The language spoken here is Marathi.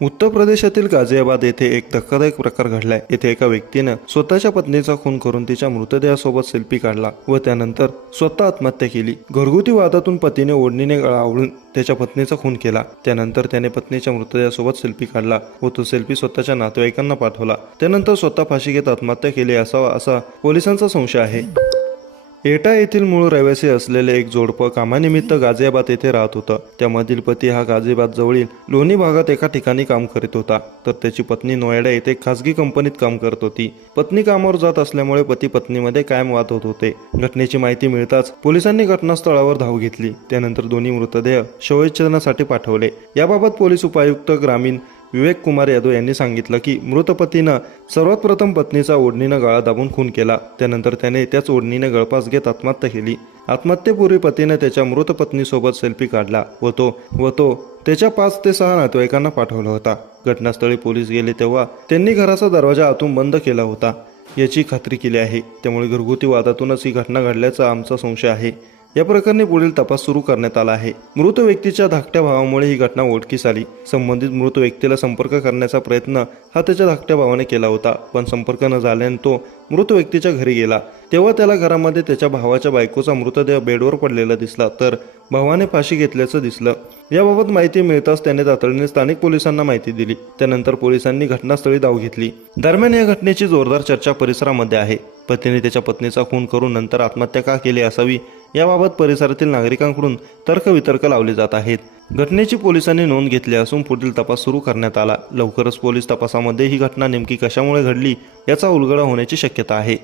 उत्तर प्रदेशातील गाझियाबाद येथे एक धक्कादायक प्रकार घडलाय। येथे एका व्यक्तीने स्वतःच्या पत्नीचा खून करून तिच्या मृतदेहासोबत सेल्फी काढला व त्यानंतर स्वतः आत्महत्या केली। घरगुती वादातून पतीने ओढणीने गळा आवळून त्याच्या पत्नीचा खून केला। त्यानंतर त्याने पत्नीच्या मृतदेहासोबत सेल्फी काढला व तो सेल्फी स्वतःच्या नातेवाईकांना पाठवला। त्यानंतर स्वतः फाशी घेत आत्महत्या केली असा पोलिसांचा संशय आहे। एटा येथील मूळ रहिवासी असलेले एक जोडपं कामानिमित्त गाझियाबाद येथे राहत होतं। त्यामधील पती हा गाझियाबाद जवळील लोणी भागात एका ठिकाणी काम करीत होता, तर त्याची पत्नी नोएडा येथे खासगी कंपनीत काम करत होती। पत्नी कामावर जात असल्यामुळे पती पत्नीमध्ये कायम वाद होत होते। घटनेची माहिती मिळताच पोलिसांनी घटनास्थळावर धाव घेतली। त्यानंतर दोन्ही मृतदेह शवविच्छेदनासाठी पाठवले। याबाबत पोलीस उपायुक्त ग्रामीण विवेक कुमार यादव यांनी सांगितलं की मृत पतीनं सर्वात प्रथम पत्नीचा ओढणीनं गळा दाबून खून केला। त्यानंतर त्याने त्याच ओढणीने गळफास घेत आत्महत्या केली। आत्महत्येपूर्वी पतीने त्याच्या मृत पत्नीसोबत सेल्फी काढला व तो त्याच्या 5 ते 6 नातेवाईकांना पाठवला होता। घटनास्थळी पोलीस गेले तेव्हा त्यांनी घराचा दरवाजा आतून बंद केला होता याची खात्री केली आहे। त्यामुळे घरगुती वादातूनच ही घटना घडल्याचा आमचा संशय आहे। या प्रकरणी पुढील तपास सुरू करण्यात आला आहे। मृत व्यक्तीच्या धाकट्या भावामुळे ही घटना उघडकीस आली। संबंधित मृत व्यक्तीला संपर्क करण्याचा प्रयत्न हा त्याच्या धाकट्या भावाने केला होता, पण संपर्क न झाल्याने तो मृत व्यक्तीच्या घरी गेला। तेव्हा त्याला घरामध्ये त्याच्या भावाच्या बायकोचा मृतदेह बेडवर पडलेला दिसला, तर भावाने फाशी घेतल्याचं दिसलं। याबाबत माहिती मिळताच त्याने तातडीने स्थानिक पोलिसांना माहिती दिली। त्यानंतर पोलिसांनी घटनास्थळी धाव घेतली। दरम्यान या घटनेची जोरदार चर्चा परिसरामध्ये आहे। पतीने त्याच्या पत्नीचा खून करून नंतर आत्महत्या का केली असावी याबाबत परिसरातील नागरिकांकडून तर्कवितर्क लावले जात आहेत। घटनेची पोलिसांनी नोंद घेतली असून पुढील तपास सुरू करण्यात आला। लवकरच पोलीस तपासामध्ये ही घटना नेमकी कशामुळे घडली याचा उलगडा होण्याची शक्यता आहे।